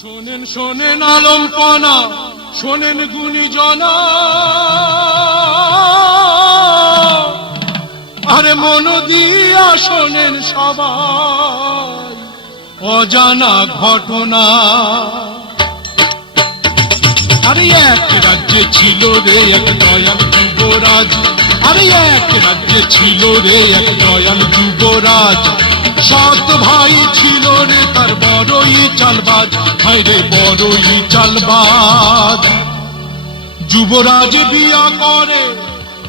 শোনেন শোনেন আলমপনা, শোনেন গুণীজনা, আরে মন দিয়া শোনেন সবাই অজানা ঘটনা। আরে এক রাজ্যে ছিল রে এক দয়াল যুবরাজ, আরে এক রাজ্যে ছিল রে এক দয়াল যুবরাজ। সৎ ভাই ছিল রে তার বড়ই চালবাজ, ভাই রে বড়ই চালবাজ। যুবরাজ বিয়া করে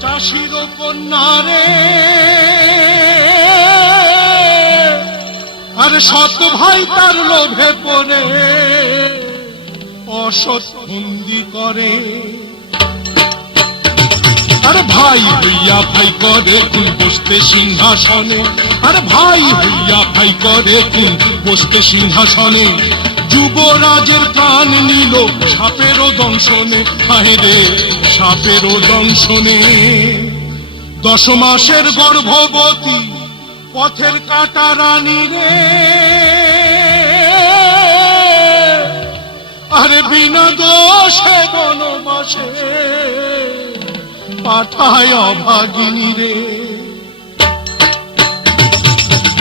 চাষির কন্যা রে, আর সৎ ভাই তার লোভে পড়ে অসৎ বন্দি করে। আরে ভাই হইয়া ভাই করে কোন বসতে সিংহাসনে, আরে ভাই হইয়া ভাই করে কোন বসতে সিংহাসনে। যুবরাজের প্রাণ নিল সাপেরও দংশনে, হায় রে সাপেরও দংশনে। 10 মাসের গর্ভবতী পথের কাটা রানী রে, আরে বিনা দোষে বনবাসে পাঠায় অভাগিনী রে।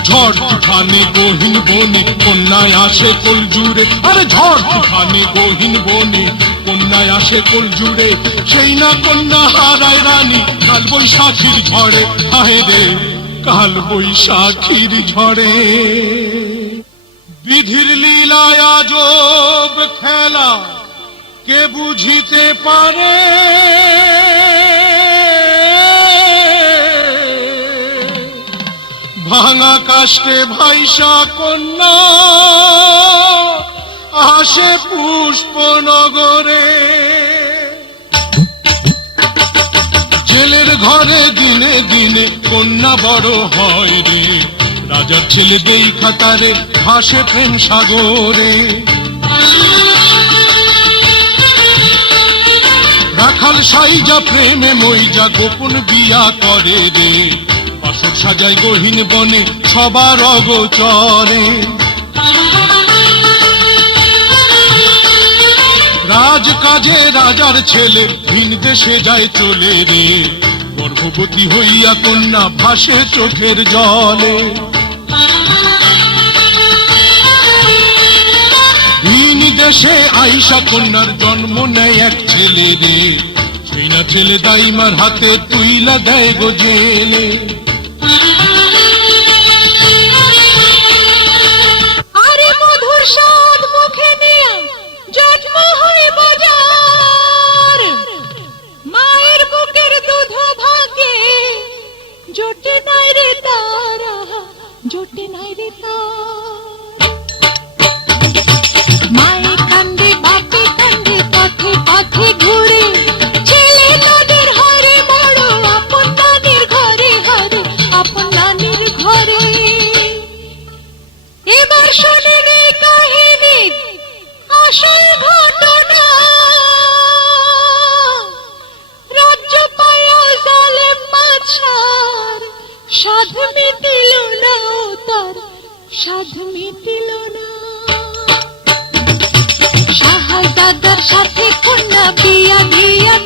ঝড় তুফানে গহীন বনে কন্যায় আসে কোল জুড়ে, আরে ঝড় তুফানে গহীন বনে কন্যায় আসে কোল জুড়ে। সেই না কন্যা হারায় রানী কাল বৈশাখীর ঝড়ে, হায় রে কাল বৈশাখীর ঝড়ে। বিধির লীলায় আজব খেলা কে বুঝিতে পারে, ভাঙা কাষ্টে ভাইসা কন্যা আসে পুষ্পনগরে। জেলের ঘরে দিনে দিনে কন্যা বড় হয় রে, রাজার ছেলে দেখা তারে ভাসে প্রেম সাগরে। রাখাল সাইজা প্রেমে মইজা গোপন বিয়া করে রে, বাসর সাজায় গহীন বনে সবার অগোচরে। রাজ কাজে রাজার ছেলে ভিন দেশে যায় চলে রে, গর্ভবতী হইয়া কন্যা ভাসে চোখের জলে। ভিন দেশে আইসা কন্যার জন্ম নেয় এক ছেলে রে, সেই না ছেলে দাইমার হাতে তুইলা দেয় গো জেলে। আরে মধুর স্বাদ মুখে নিয়ে জন্ম হয়ে বাজার, মায়ের বুকের দুধ ভাগে জোটে নাই রে তারা, জোটে নাই রে তার। মায়ের কান্দে বাপে কান্দে পথে পথে ঘুরে, ছেলে তাদের হারে বড় আপন নানির ঘরে, হারে আপন নানির ঘরে। এবার শোনেন এই কাহিনীর আসল ঘটনা, রাজ্য পায়া জালেম বাদশার সাধ মিটিল না, তার সাধ মিটিল না। শাহজাদার সাথে কন্যা বিয়া দিয়া